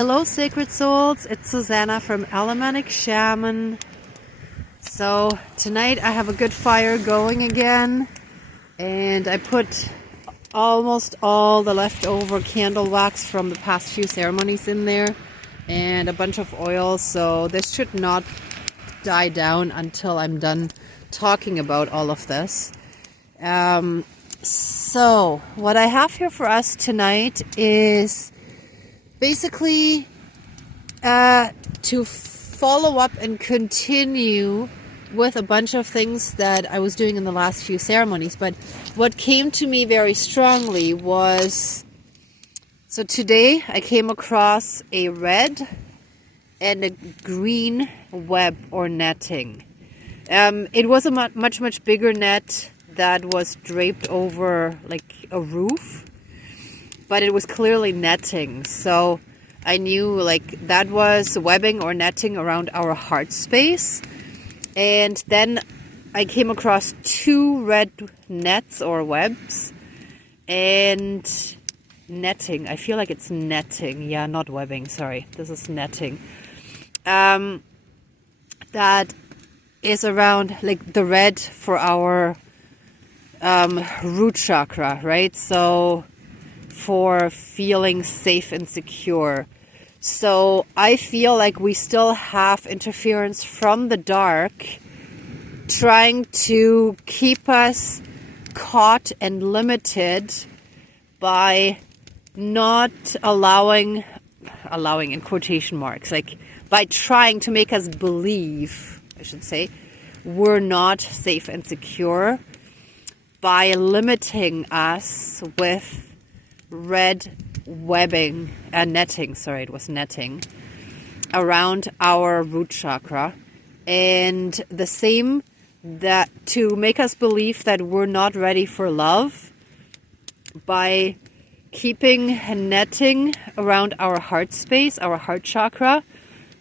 Hello, sacred souls. It's Susanna from Alamanic Shaman. So tonight I have a good fire going again, and I put almost all the leftover candle wax from the past few ceremonies in there and a bunch of oil, so this should not die down until I'm done talking about all of this. So what I have here for us tonight is basically to follow up and continue with a bunch of things that I was doing in the last few ceremonies. But what came to me very strongly was, so today I came across a red and a green web or netting. It was a much bigger net that was draped over like a roof, but it was clearly netting. So I knew like that was webbing or netting around our heart space. And then I came across two red nets or webs and netting. I feel like it's netting. Yeah, not webbing. Sorry. This is netting. That is around like the red for our root chakra, right? So for feeling safe and secure. So I feel like we still have interference from the dark trying to keep us caught and limited by not allowing in quotation marks, like by trying to make us believe, I should say, we're not safe and secure, by limiting us with red webbing and netting, netting around our root chakra. And the same, that to make us believe that we're not ready for love by keeping netting around our heart space, our heart chakra,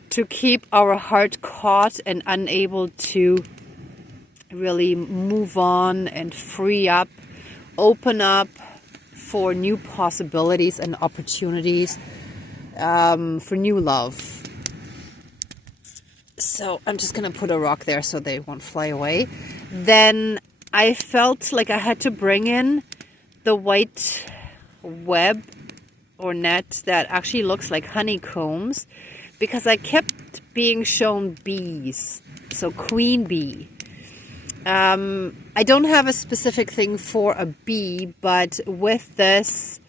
to keep our heart caught and unable to really move on and free up, open up for new possibilities and opportunities, for new love. So I'm just going to put a rock there so they won't fly away. Then I felt like I had to bring in the white web or net that actually looks like honeycombs, because I kept being shown bees, so queen bee. I don't have a specific thing for a bee, but with this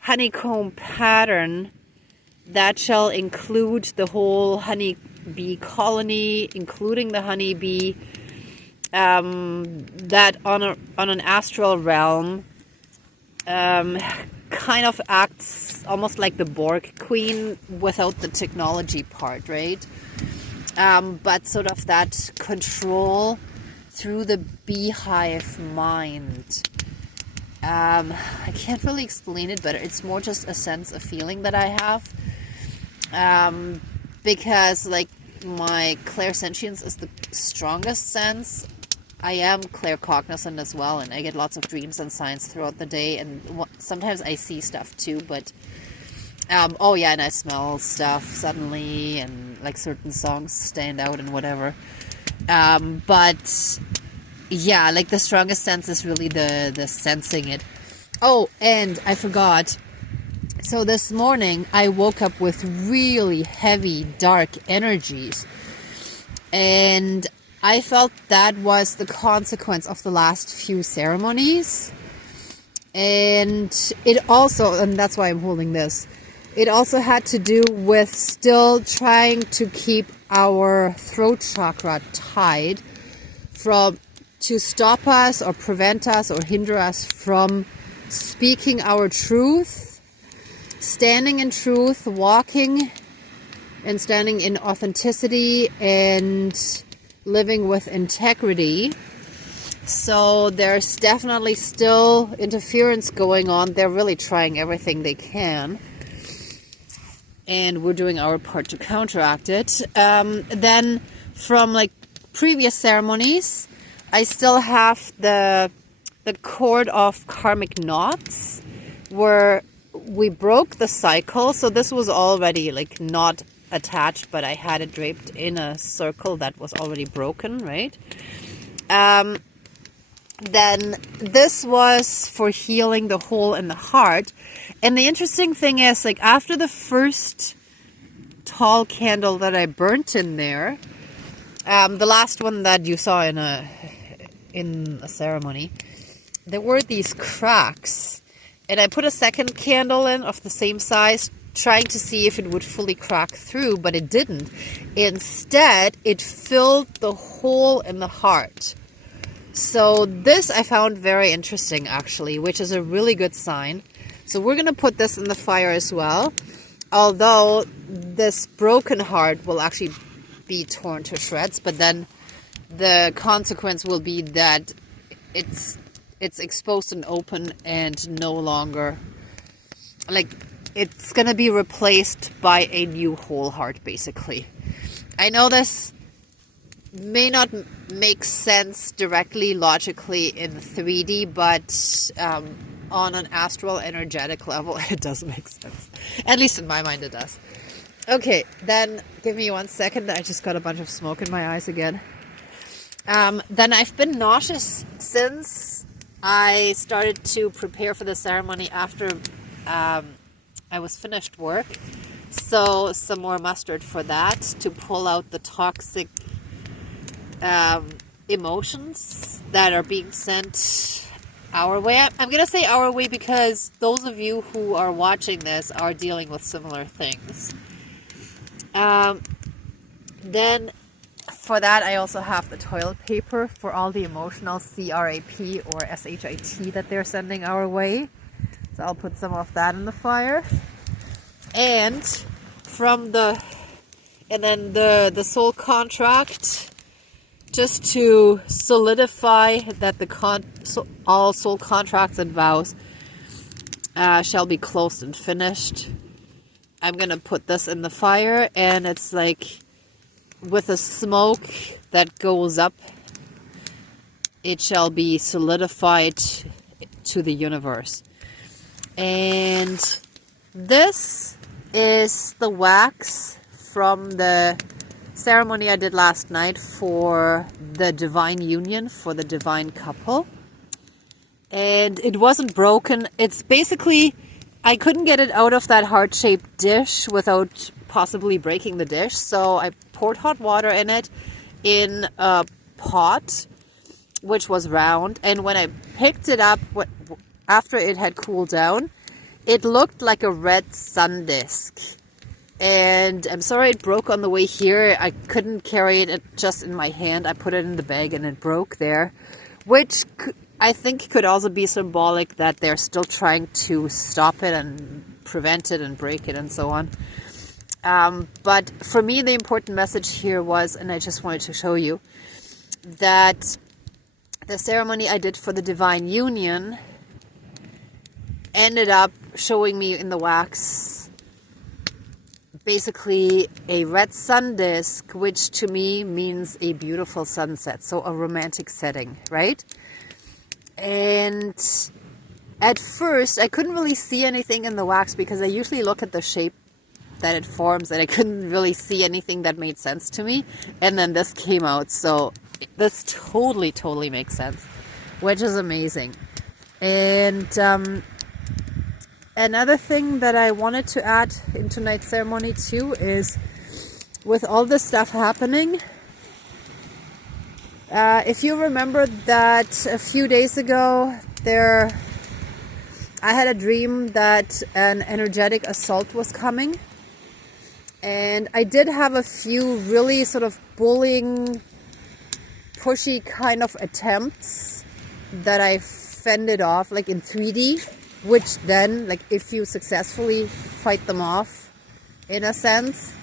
honeycomb pattern, that shall include the whole honeybee colony, including the honeybee, that on an astral realm kind of acts almost like the Borg queen without the technology part, right? But sort of that control through the beehive mind. I can't really explain it better. It's more just a sense, a feeling that I have. Because like my clairsentience is the strongest sense. I am claircognizant as well, and I get lots of dreams and signs throughout the day, and sometimes I see stuff too, but and I smell stuff suddenly, and like certain songs stand out and whatever. But yeah, like the strongest sense is really the sensing it. Oh, and I forgot. So this morning I woke up with really heavy, dark energies, and I felt that was the consequence of the last few ceremonies. And it also, and that's why I'm holding this, it also had to do with still trying to keep our throat chakra tied to stop us or prevent us or hinder us from speaking our truth, standing in truth, walking and standing in authenticity and living with integrity. So there's definitely still interference going on. They're really trying everything they can, and we're doing our part to counteract it. Then from like previous ceremonies, I still have the cord of karmic knots, where we broke the cycle. So this was already like not attached, but I had it draped in a circle that was already broken, right? Then this was for healing the hole in the heart. And the interesting thing is, like, after the first tall candle that I burnt in there, the last one that you saw in a ceremony, there were these cracks. And I put a second candle in of the same size, trying to see if it would fully crack through, but it didn't. Instead, it filled the hole in the heart. So this I found very interesting, actually, which is a really good sign. So we're going to put this in the fire as well. Although this broken heart will actually be torn to shreds, but then the consequence will be that it's exposed and open and no longer, like, it's going to be replaced by a new whole heart, basically. I know this may not make sense directly, logically in 3D, but on an astral, energetic level, it does make sense. At least in my mind, it does. Okay, then give me 1 second. I just got a bunch of smoke in my eyes again. Then I've been nauseous since I started to prepare for the ceremony after I was finished work. So some more mustard for that to pull out the toxic emotions that are being sent our way. I'm going to say our way because those of you who are watching this are dealing with similar things. Then for that, I also have the toilet paper for all the emotional CRAP or SHIT that they're sending our way. So I'll put some of that in the fire. And then the soul contract, just to solidify that all soul contracts and vows shall be closed and finished. I'm going to put this in the fire, and it's like with a smoke that goes up, it shall be solidified to the universe. And this is the wax from the ceremony I did last night for the divine union, for the divine couple. And it wasn't broken. It's basically, I couldn't get it out of that heart-shaped dish without possibly breaking the dish. So I poured hot water in it in a pot, which was round. And when I picked it up, after it had cooled down, it looked like a red sun disk. And I'm sorry it broke on the way here. I couldn't carry it just in my hand. I put it in the bag and it broke there, which I think could also be symbolic that they're still trying to stop it and prevent it and break it and so on. But for me, the important message here was, and I just wanted to show you, that the ceremony I did for the divine union ended up showing me in the wax basically a red sun disk, which to me means a beautiful sunset, so a romantic setting, right? And at first I couldn't really see anything in the wax because I usually look at the shape that it forms, and I couldn't really see anything that made sense to me. And then this came out, so this totally makes sense, which is amazing. And another thing that I wanted to add in tonight's ceremony too is, with all this stuff happening, if you remember that a few days ago I had a dream that an energetic assault was coming, and I did have a few really sort of bullying, pushy kind of attempts that I fended off, like in 3D, which then, like, if you successfully fight them off, in a sense,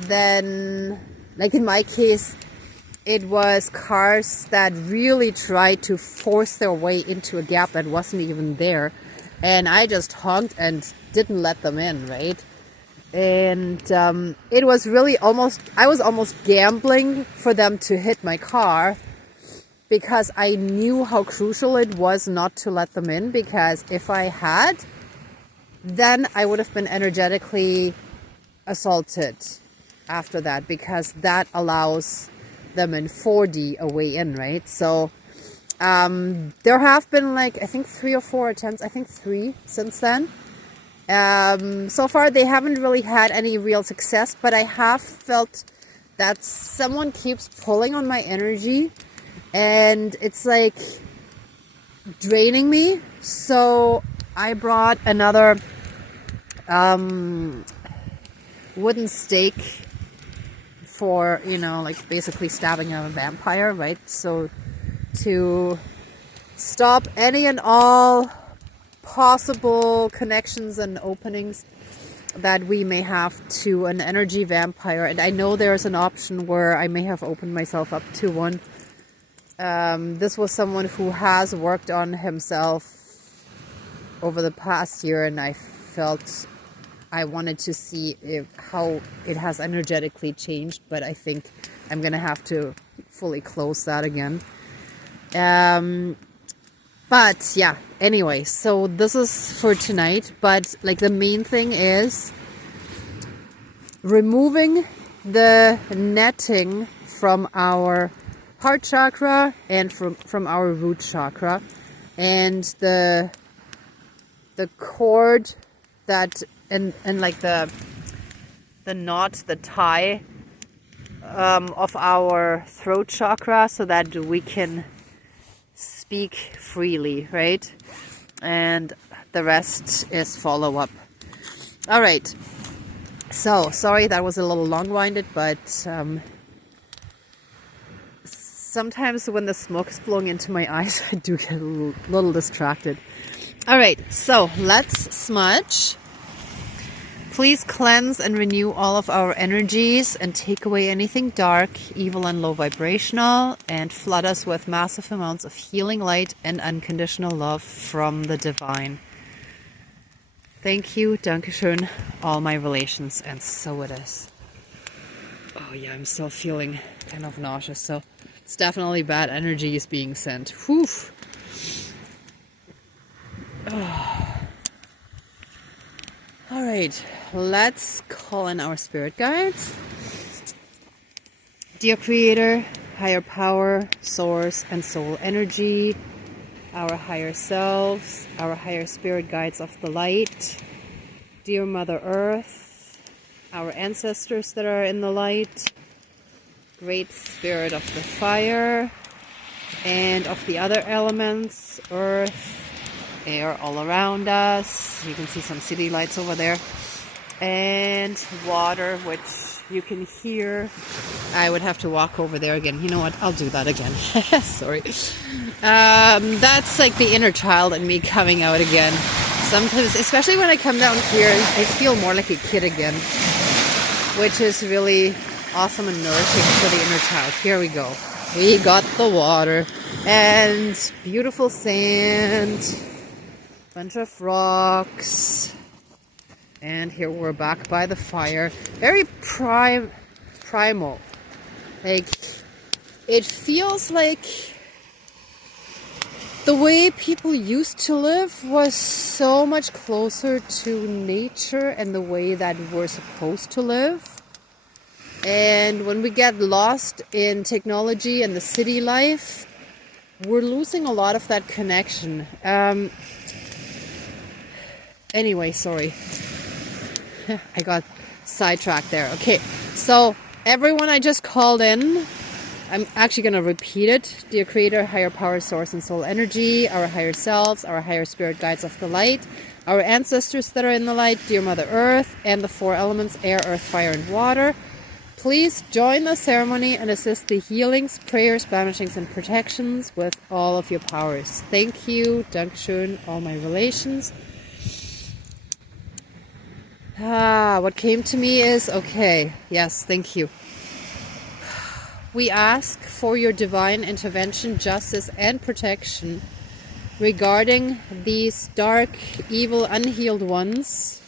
then, like in my case, it was cars that really tried to force their way into a gap that wasn't even there, and I just honked and didn't let them in, right? And it was really I was almost gambling for them to hit my car, because I knew how crucial it was not to let them in, because if I had, then I would have been energetically assaulted after that, because that allows them in 4D a way in, right? So there have been like, I think 3 or 4 attempts, I think 3 since then. So far they haven't really had any real success, but I have felt that someone keeps pulling on my energy and it's like draining me. So I brought another wooden stake for, you know, like basically stabbing a vampire, right? So to stop any and all possible connections and openings that we may have to an energy vampire. And I know there's an option where I may have opened myself up to one. This was someone who has worked on himself over the past year, and I felt I wanted to see how it has energetically changed, but I think I'm going to have to fully close that again. But yeah, anyway, so this is for tonight, but like the main thing is removing the netting from our heart chakra and from our root chakra, and the cord that and like the knot, the tie of our throat chakra, so that we can speak freely, right? And the rest is follow up. All right. So sorry that was a little long-winded, but sometimes when the smoke is blowing into my eyes, I do get a little distracted. All right. So let's smudge. Please cleanse and renew all of our energies and take away anything dark, evil, and low vibrational, and flood us with massive amounts of healing light and unconditional love from the divine. Thank you, Dankeschön, all my relations, and so it is. Oh yeah, I'm still feeling kind of nauseous, so it's definitely bad energy is being sent. Whew. Oh. All right, let's call in our spirit guides. Dear Creator, higher power, source, and soul energy, our higher selves, our higher spirit guides of the light, dear Mother Earth, our ancestors that are in the light, great spirit of the fire, and of the other elements, earth, air all around us. You can see some city lights over there, and water, which you can hear. I would have to walk over there again. You know what? I'll do that again. Sorry. That's like the inner child in me coming out again. Sometimes, especially when I come down here, I feel more like a kid again, which is really awesome and nourishing for the inner child. Here we go. We got the water and beautiful sand. Bunch of rocks, and here we're back by the fire. Very primal. Like, it feels like the way people used to live was so much closer to nature and the way that we're supposed to live. And when we get lost in technology and the city life, we're losing a lot of that connection. Anyway, sorry. I got sidetracked there. Okay, so everyone I just called in, I'm actually going to repeat it. Dear Creator, higher power, source, and soul energy, our higher selves, our higher spirit guides of the light, our ancestors that are in the light, dear Mother Earth, and the 4 elements, air, earth, fire, and water. Please join the ceremony and assist the healings, prayers, banishings, and protections with all of your powers. Thank you, Dankeschön, all my relations. What came to me is, okay, yes, thank you. We ask for your divine intervention, justice, and protection regarding these dark, evil, unhealed ones.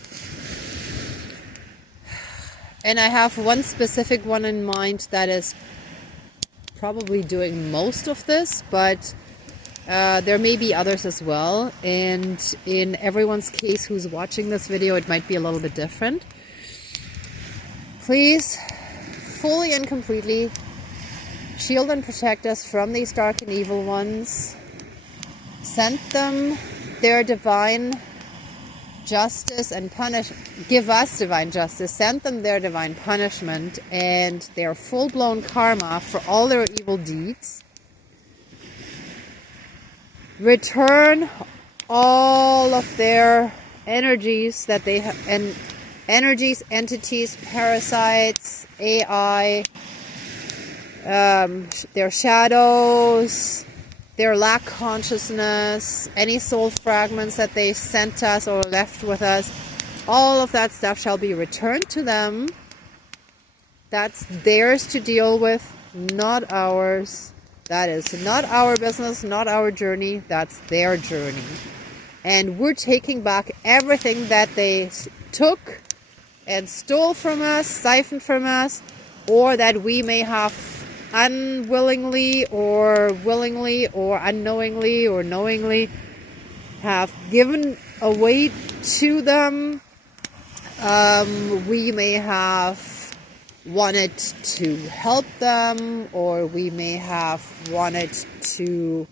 And I have one specific one in mind that is probably doing most of this, but There may be others as well, and in everyone's case who's watching this video, it might be a little bit different. Please, fully and completely, shield and protect us from these dark and evil ones. Send them their divine justice and give us divine justice. Send them their divine punishment and their full-blown karma for all their evil deeds. Return all of their energies that they have, and energies, entities, parasites, AI, their shadows, their lack consciousness, any soul fragments that they sent us or left with us, all of that stuff shall be returned to them. That's theirs to deal with, not ours. That is not our business, not our journey. That's their journey. And we're taking back everything that they took and stole from us, siphoned from us, or that we may have unwillingly or willingly or unknowingly or knowingly have given away to them. We may have wanted to help them, or we may have wanted to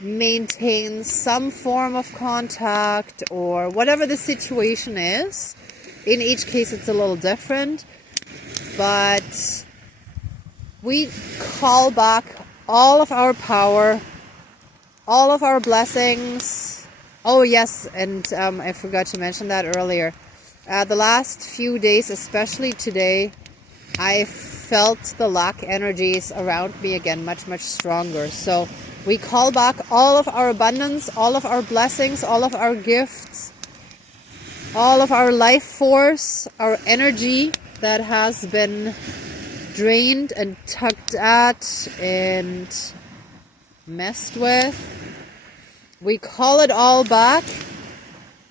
maintain some form of contact, or whatever the situation is. In each case it's a little different, but we call back all of our power, all of our blessings. Oh yes, and I forgot to mention that earlier. The last few days, especially today, I felt the lack energies around me again much, much stronger. So we call back all of our abundance, all of our blessings, all of our gifts, all of our life force, our energy that has been drained and tugged at and messed with. We call it all back.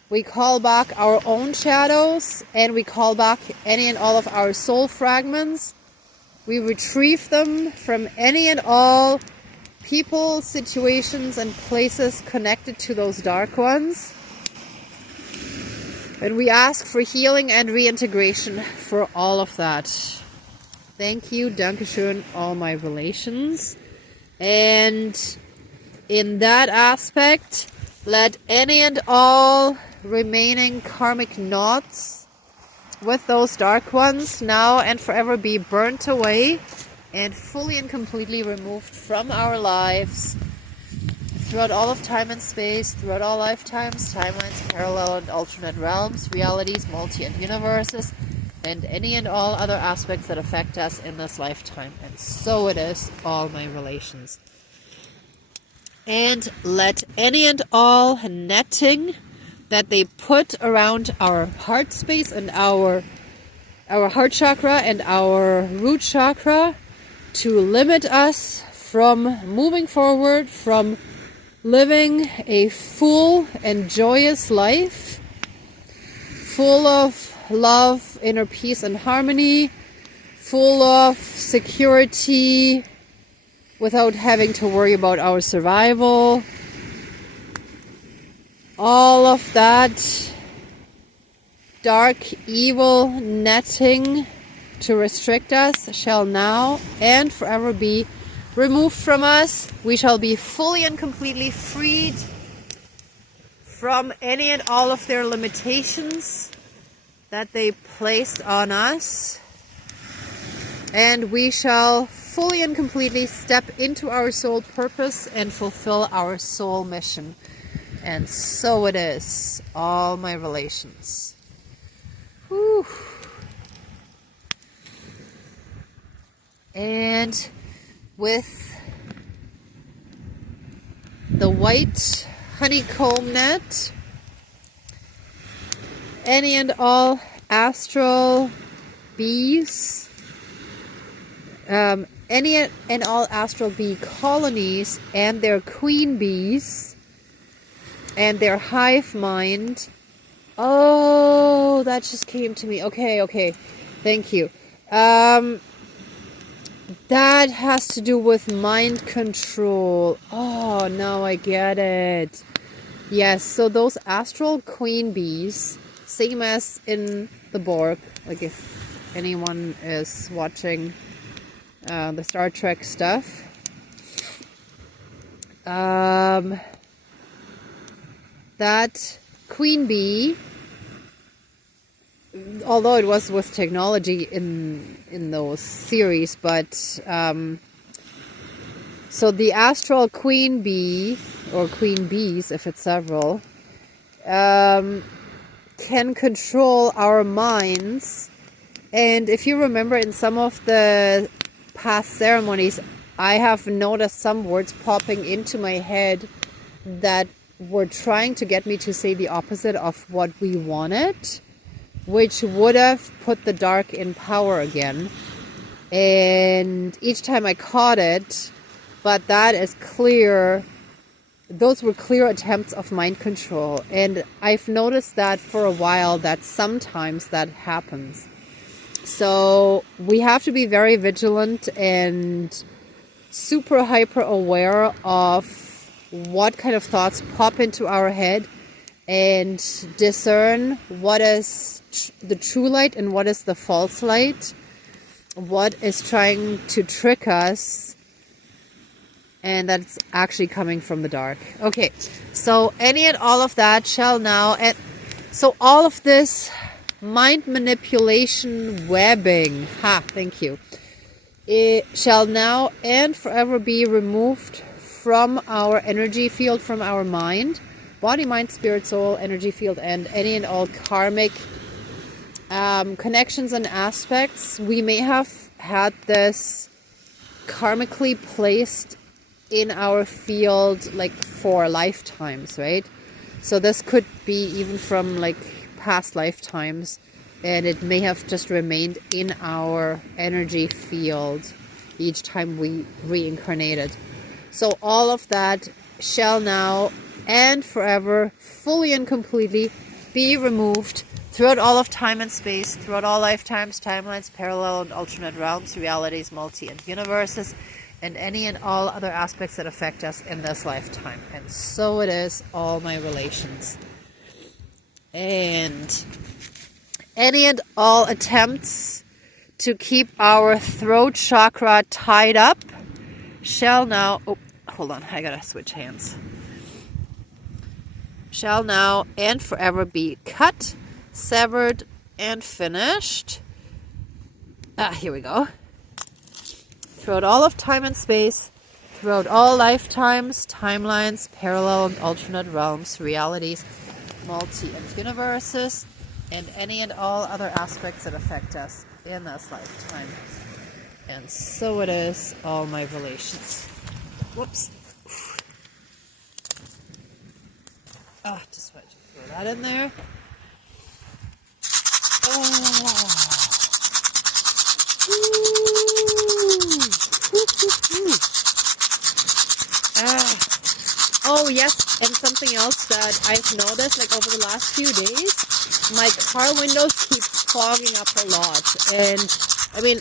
We call back our own shadows, and we call back any and all of our soul fragments. We retrieve them from any and all people, situations, and places connected to those dark ones. And we ask for healing and reintegration for all of that. Thank you, Dankeschön, all my relations. And in that aspect, let any and all remaining karmic knots with those dark ones now and forever be burnt away and fully and completely removed from our lives throughout all of time and space, throughout all lifetimes, timelines, parallel and alternate realms, realities, multi and universes, and any and all other aspects that affect us in this lifetime. And so it is, all my relations. And let any and all netting that they put around our heart space and our heart chakra and our root chakra to limit us from moving forward, from living a full and joyous life, full of love, inner peace and harmony, full of security, without having to worry about our survival. All of that dark, evil netting to restrict us shall now and forever be removed from us. We shall be fully and completely freed from any and all of their limitations that they placed on us. And we shall fully and completely step into our soul purpose and fulfill our soul mission. And so it is, all my relations. Whew. And with the white honeycomb net, any and all astral bees, any and all astral bee colonies and their queen bees and their hive mind. Oh, that just came to me. Okay, thank you. That has to do with mind control. Oh, now I get it. Yes, so those astral queen bees, same as in the Borg, like if anyone is watching the Star Trek stuff, that queen bee, although it was with technology in those series, but so the astral queen bee, or queen bees if it's several, can control our minds. And if you remember, in some of the past ceremonies, I have noticed some words popping into my head that were trying to get me to say the opposite of what we wanted, which would have put the dark in power again. And each time I caught it, but that is clear, those were clear attempts of mind control. And I've noticed that for a while, that sometimes that happens. So we have to be very vigilant and super hyper aware of what kind of thoughts pop into our head, and discern what is the true light and what is the false light, what is trying to trick us, and that's actually coming from the dark. Okay, so any and all of that shall now, and so all of this mind manipulation webbing, thank you, it shall now and forever be removed from our energy field, from our mind, body, mind, spirit, soul, energy field, and any and all karmic connections and aspects. We may have had this karmically placed in our field like for lifetimes, right? So this could be even from like past lifetimes, and it may have just remained in our energy field each time we reincarnated. So all of that shall now and forever, fully and completely, be removed throughout all of time and space, throughout all lifetimes, timelines, parallel and alternate realms, realities, multi and universes, and any and all other aspects that affect us in this lifetime. And so it is, all my relations. And any and all attempts to keep our throat chakra tied up shall now... Oh, hold on, I gotta switch hands. Shall now and forever be cut, severed, and finished. Here we go. Throughout all of time and space, throughout all lifetimes, timelines, parallel and alternate realms, realities, multi and universes, and any and all other aspects that affect us in this lifetime. And so it is, all my relations. Whoops. Just want to throw that in there. Oh yes, and something else that I've noticed, like over the last few days, my car windows keep fogging up a lot. And I mean,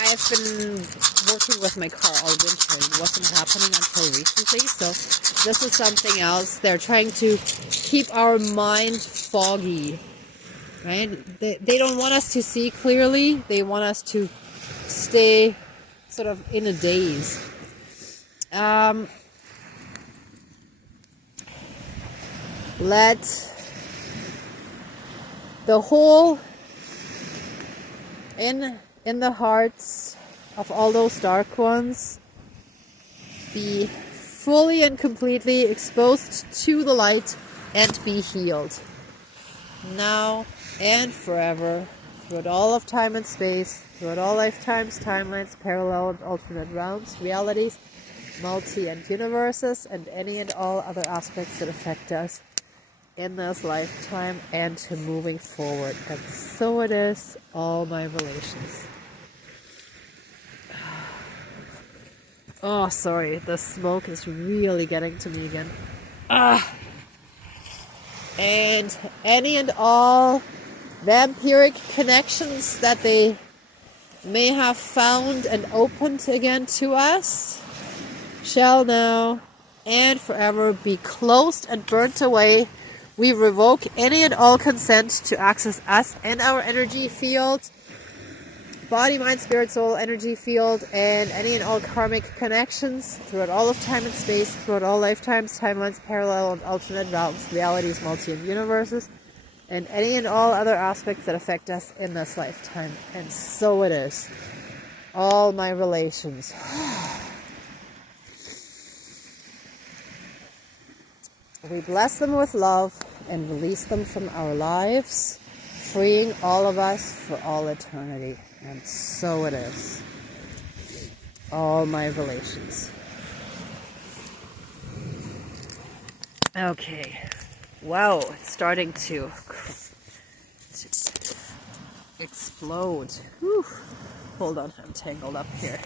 I've been working with my car all winter. It wasn't happening until recently, so this is something else. They're trying to keep our mind foggy, right? They don't want us to see clearly. They want us to stay sort of in a daze. Let the hole in the hearts of all those dark ones be fully and completely exposed to the light and be healed now and forever, throughout all of time and space, throughout all lifetimes, timelines, parallel and alternate realms, realities, multi and universes, and any and all other aspects that affect us in this lifetime and moving forward. And so it is, all my relations. Oh, sorry, the smoke is really getting to me again. And any and all vampiric connections that they may have found and opened again to us shall now and forever be closed and burnt away. We revoke any and all consent to access us and our energy field, body, mind, spirit, soul, energy field, and any and all karmic connections throughout all of time and space, throughout all lifetimes, timelines, parallel and alternate realms, realities, multi and universes, and any and all other aspects that affect us in this lifetime. And so it is. All my relations. We bless them with love and release them from our lives, freeing all of us for all eternity. And so it is. All my relations. Okay. Wow, it's starting to explode. Whew. Hold on, I'm tangled up here.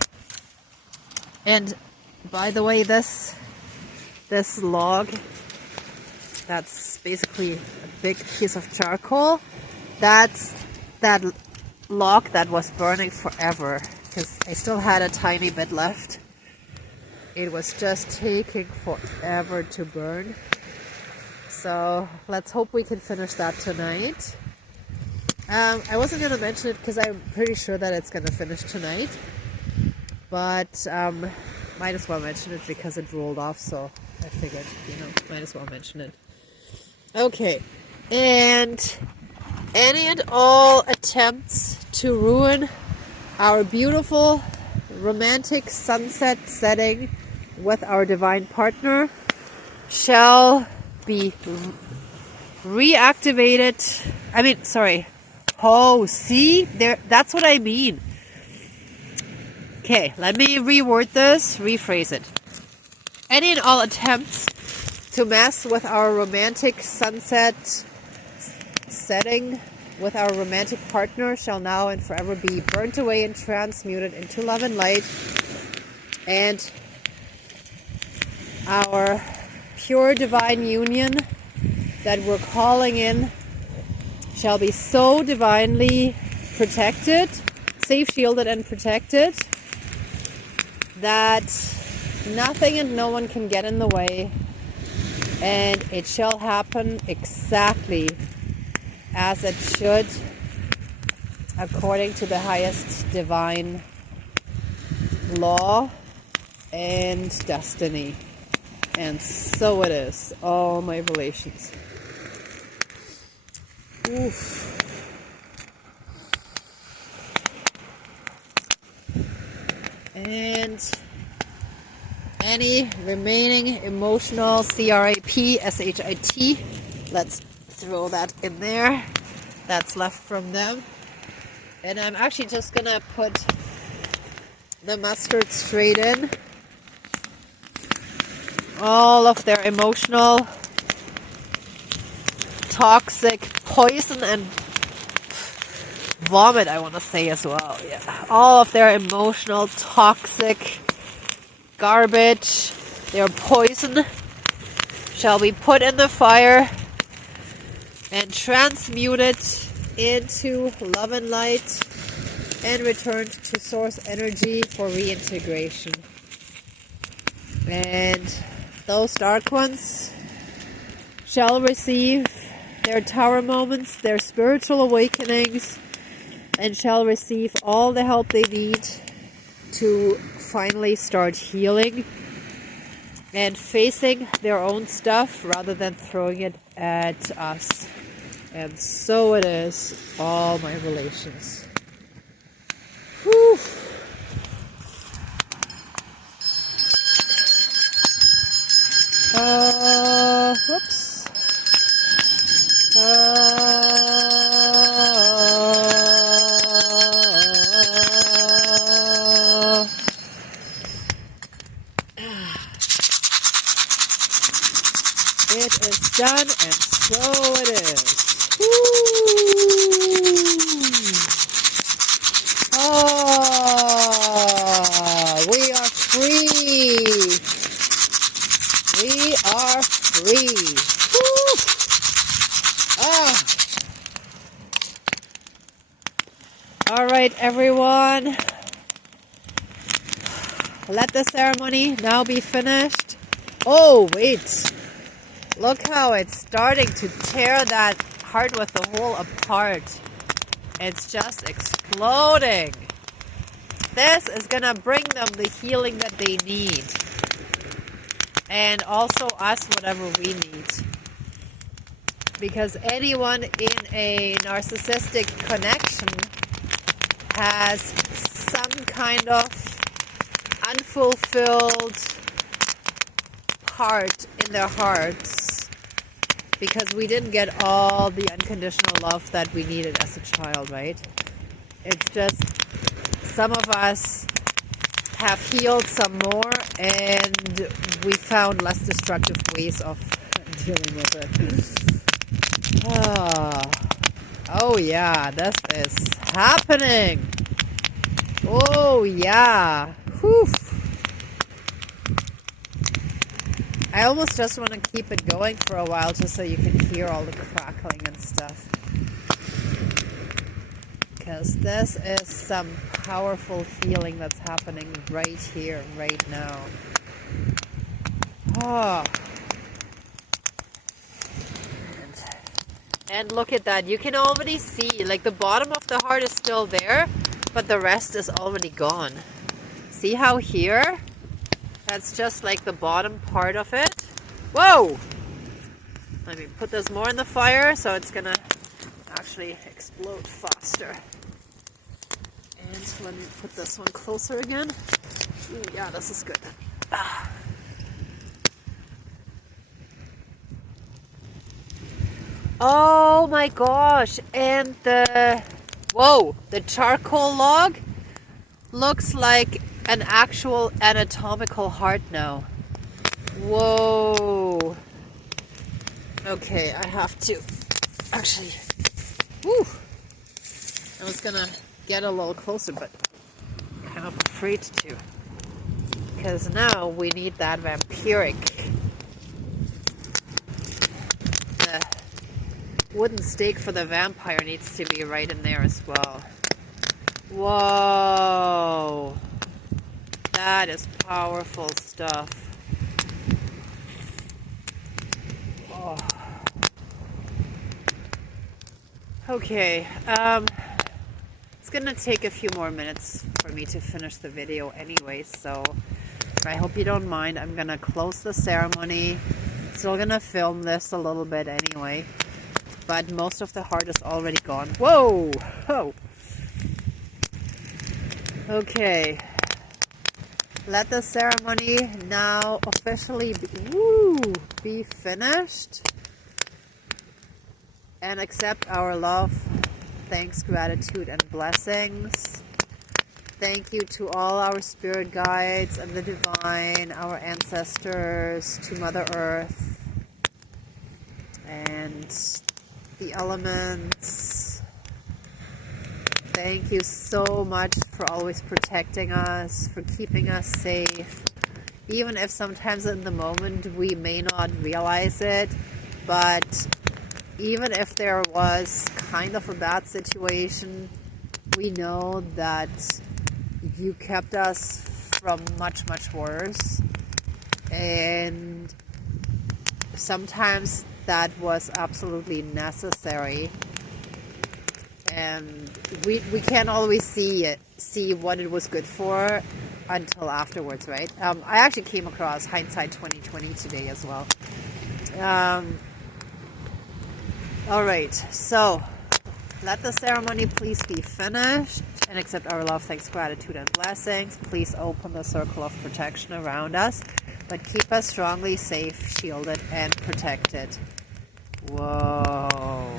And by the way, this log, that's basically a big piece of charcoal. That's that log that was burning forever, because I still had a tiny bit left. It was just taking forever to burn. So let's hope we can finish that tonight. I wasn't going to mention it because I'm pretty sure that it's going to finish tonight. But might as well mention it because it rolled off, so I figured, might as well mention it. Okay, and any and all attempts to ruin our beautiful romantic sunset setting with our divine partner shall be reactivated. Oh, see? That's what I mean. Okay, let me reword this, rephrase it. Any and all attempts to mess with our romantic sunset setting with our romantic partner shall now and forever be burnt away and transmuted into love and light. And our pure divine union that we're calling in shall be so divinely protected, safe, shielded, and protected that nothing and no one can get in the way. And it shall happen exactly as it should, according to the highest divine law and destiny. And so it is. All my relations. Oof. And any remaining emotional CRAP, SHIT, let's throw that in there. That's left from them. And I'm actually just gonna put the mustard straight in. All of their emotional, toxic poison and vomit, I want to say as well. Yeah, all of their emotional, toxic garbage, their poison, shall be put in the fire and transmuted into love and light and returned to source energy for reintegration. And those dark ones shall receive their tower moments, their spiritual awakenings, and shall receive all the help they need to finally start healing and facing their own stuff rather than throwing it at us. And so it is, all my relations. Whew. Whoops. It is done, and so it is. Woo. Oh, we are free. We are free. Woo. Ah. All right, everyone. Let the ceremony now be finished. Oh, wait. Look how it's starting to tear that heart with the hole apart. It's just exploding. This is going to bring them the healing that they need. And also us, whatever we need. Because anyone in a narcissistic connection has some kind of unfulfilled part in their hearts because we didn't get all the unconditional love that we needed as a child, right? It's just some of us have healed some more and we found less destructive ways of dealing with it. Oh yeah, this is happening. Oh yeah. Whew. I almost just want to keep it going for a while just so you can hear all the crackling and stuff. Because this is some powerful healing that's happening right here, right now. Oh. And look at that. You can already see, like the bottom of the heart is still there, but the rest is already gone. See how here? That's just like the bottom part of it. Whoa! Let me put this more in the fire so it's gonna actually explode faster. And let me put this one closer again. Ooh, yeah, this is good. Ah. Oh my gosh, and the charcoal log looks like an actual anatomical heart now. Whoa. Okay, I have to actually, I was gonna get a little closer, but I'm kind of afraid to. Because now we need that vampiric. The wooden stake for the vampire needs to be right in there as well. Whoa. That is powerful stuff. Oh. Okay, it's gonna take a few more minutes for me to finish the video anyway, so I hope you don't mind. I'm gonna close the ceremony. Still gonna film this a little bit anyway, but most of the heart is already gone. Whoa! Oh. Okay. Let the ceremony now officially be finished. And accept our love, thanks, gratitude, and blessings. Thank you to all our spirit guides and the divine, our ancestors, to Mother Earth, and the elements. Thank you so much for always protecting us, for keeping us safe. Even if sometimes in the moment we may not realize it, but even if there was kind of a bad situation, we know that you kept us from much, much worse. And sometimes that was absolutely necessary. And we can't always see what it was good for until afterwards, right? I actually came across hindsight 2020 today as well. All right, so let the ceremony please be finished and accept our love, thanks, gratitude, and blessings. Please open the circle of protection around us, but keep us strongly safe, shielded, and protected. Whoa.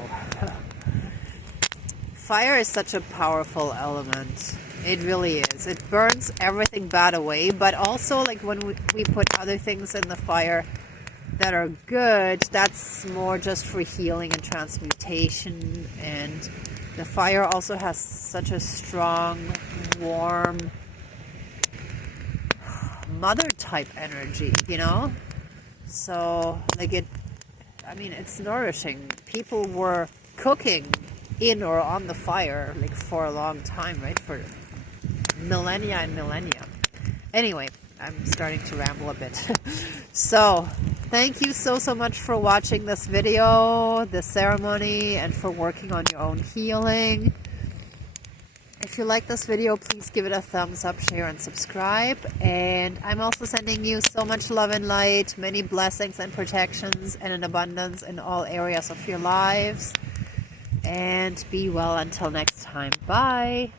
Fire is such a powerful element. It really is. It burns everything bad away, but also like when we put other things in the fire that are good, that's more just for healing and transmutation. And the fire also has such a strong, warm, mother type energy, you know? So like it's nourishing. People were cooking in or on the fire like for a long time, right? For millennia and millennia. Anyway, I'm starting to ramble a bit. So, thank you so much for watching this video, this ceremony, and for working on your own healing. If you like this video, please give it a thumbs up, share, and subscribe. And I'm also sending you so much love and light, many blessings and protections, and an abundance in all areas of your lives. And be well until next time. Bye.